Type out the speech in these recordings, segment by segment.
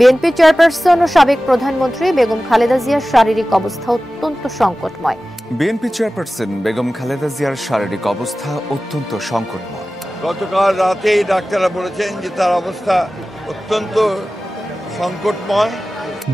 BNP chairperson ও সাবেক প্রধানমন্ত্রী বেগম খালেদা জিয়ার শারীরিক অবস্থা অত্যন্ত সংকটময়। বিএনপি চেয়ারপারসন বেগম খালেদা জিয়ার শারীরিক অবস্থা অত্যন্ত সংকটময়। গতকাল রাতেই ডাক্তাররা বলেছেন যে তার অবস্থা অত্যন্ত সংকটময়।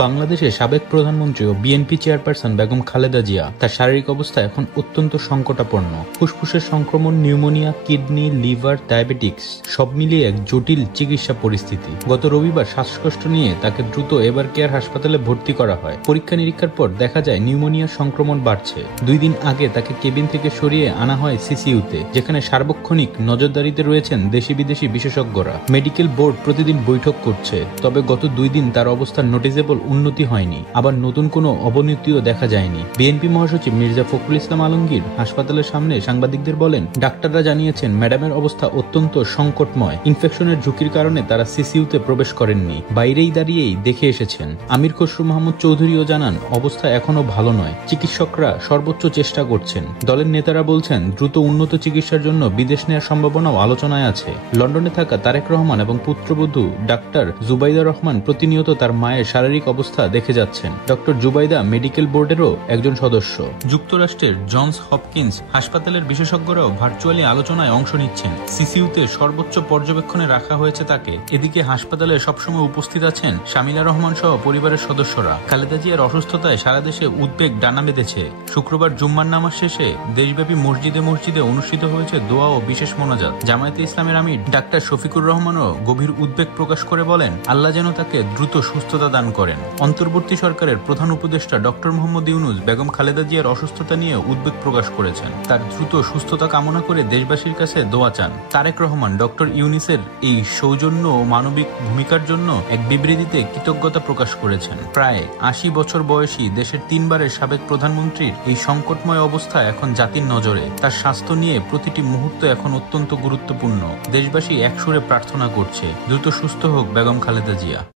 বাংলাদেশের সাবেক প্রধানমন্ত্রী ও বিএনপি চেয়ারপারসন বেগম খালেদা জিয়া তার শারীরিক অবস্থা এখন অত্যন্ত সংকটাপন্ন। ফুসফুসের সংক্রমণ, নিউমোনিয়া, কিডনি, লিভার, ডায়াবেটিক্স সব মিলিয়ে এক জটিল চিকিৎসা পরিস্থিতি। গত রবিবার শ্বাসকষ্ট নিয়ে তাকে দ্রুত এভার কেয়ার হাসপাতালে ভর্তি করা হয়। পরীক্ষা নিরীক্ষার পর দেখা যায় নিউমোনিয়ার সংক্রমণ বাড়ছে। 2 দিন আগে তাকে কেবিন থেকে সরিয়ে আনা হয় সিসিইউতে, যেখানে সার্বক্ষণিক নজরদারিতে রয়েছেন দেশি বিদেশি বিশেষজ্ঞরা। মেডিকেল বোর্ড প্রতিদিন বৈঠক করছে, তবে গত 2 দিন তার অবস্থার নোটিসেবল উন্নতি হয়নি, আবার নতুন কোনো অবনতিও দেখা যায়নি। বিএনপি মহাসচিব মির্জা ফখরুল ইসলাম আলমগীর হাসপাতালের সামনে সাংবাদিকদের বলেন, ডাক্তাররা জানিয়েছেন ম্যাডামের অবস্থা অত্যন্ত সংকটময়। ইনফেকশনের ঝুঁকির কারণে তারা সিসিইউতে প্রবেশ করেননি, বাইরেই দাঁড়িয়েই দেখে এসেছেন। আমির খসরু মাহমুদ চৌধুরীও জানান, অবস্থা এখনো ভালো নয়, চিকিৎসকরা সর্বোচ্চ চেষ্টা করছেন। দলের নেতারা বলছেন, দ্রুত উন্নত চিকিৎসার জন্য বিদেশ নেওয়ার সম্ভাবনাও আলোচনায় আছে। লন্ডনে থাকা তারেক রহমান এবং পুত্রবধূ ডাক্তার জুবাইদা রহমান প্রতিনিয়ত তার মায়ের শারীরিক অবস্থা দেখে যাচ্ছেন। ডক্টর জুবাইদা মেডিকেল বোর্ডেরও একজন সদস্য। যুক্তরাষ্ট্রের জনস হপকিন্স হাসপাতালের বিশেষজ্ঞরাও ভার্চুয়ালি আলোচনায় অংশ নিচ্ছেন। সিসিইউতে সর্বোচ্চ পর্যবেক্ষণে রাখা হয়েছে তাকে। এদিকে হাসপাতালে সবসময় উপস্থিত আছেন শামিলা রহমান সহ পরিবারের সদস্যরা। খালেদা জিয়ার অসুস্থতায় সারা দেশে উদ্বেগ ডানা বেঁধেছে। শুক্রবার জুম্মার নামাজ শেষে দেশব্যাপী মসজিদে মসজিদে অনুষ্ঠিত হয়েছে দোয়া ও বিশেষ মোনাজাত। জামায়াতে ইসলামের আমির ডাক্তার শফিকুর রহমানও গভীর উদ্বেগ প্রকাশ করে বলেন, আল্লাহ যেন তাকে দ্রুত সুস্থতা দান করেন। অন্তর্বর্তী সরকারের প্রধান উপদেষ্টা ডক্টর মোহাম্মদ ইউনূস বেগম খালেদা জিয়ার অসুস্থতা নিয়ে উদ্বেগ প্রকাশ করেছেন। তার দ্রুত সুস্থতা কামনা করে দেশবাসীর কাছে দোয়া চান। তারেক রহমান ডক্টর ইউনূসের এই সৌজন্য ও মানবিক ভূমিকার জন্য এক বিবৃতিতে কৃতজ্ঞতা প্রকাশ করেছেন। প্রায় 80 বছর বয়সী দেশের 3বারের সাবেক প্রধানমন্ত্রীর এই সংকটময় অবস্থা এখন জাতির নজরে। তার স্বাস্থ্য নিয়ে প্রতিটি মুহূর্ত এখন অত্যন্ত গুরুত্বপূর্ণ। দেশবাসী একসুরে প্রার্থনা করছে, দ্রুত সুস্থ হোক বেগম খালেদা জিয়া।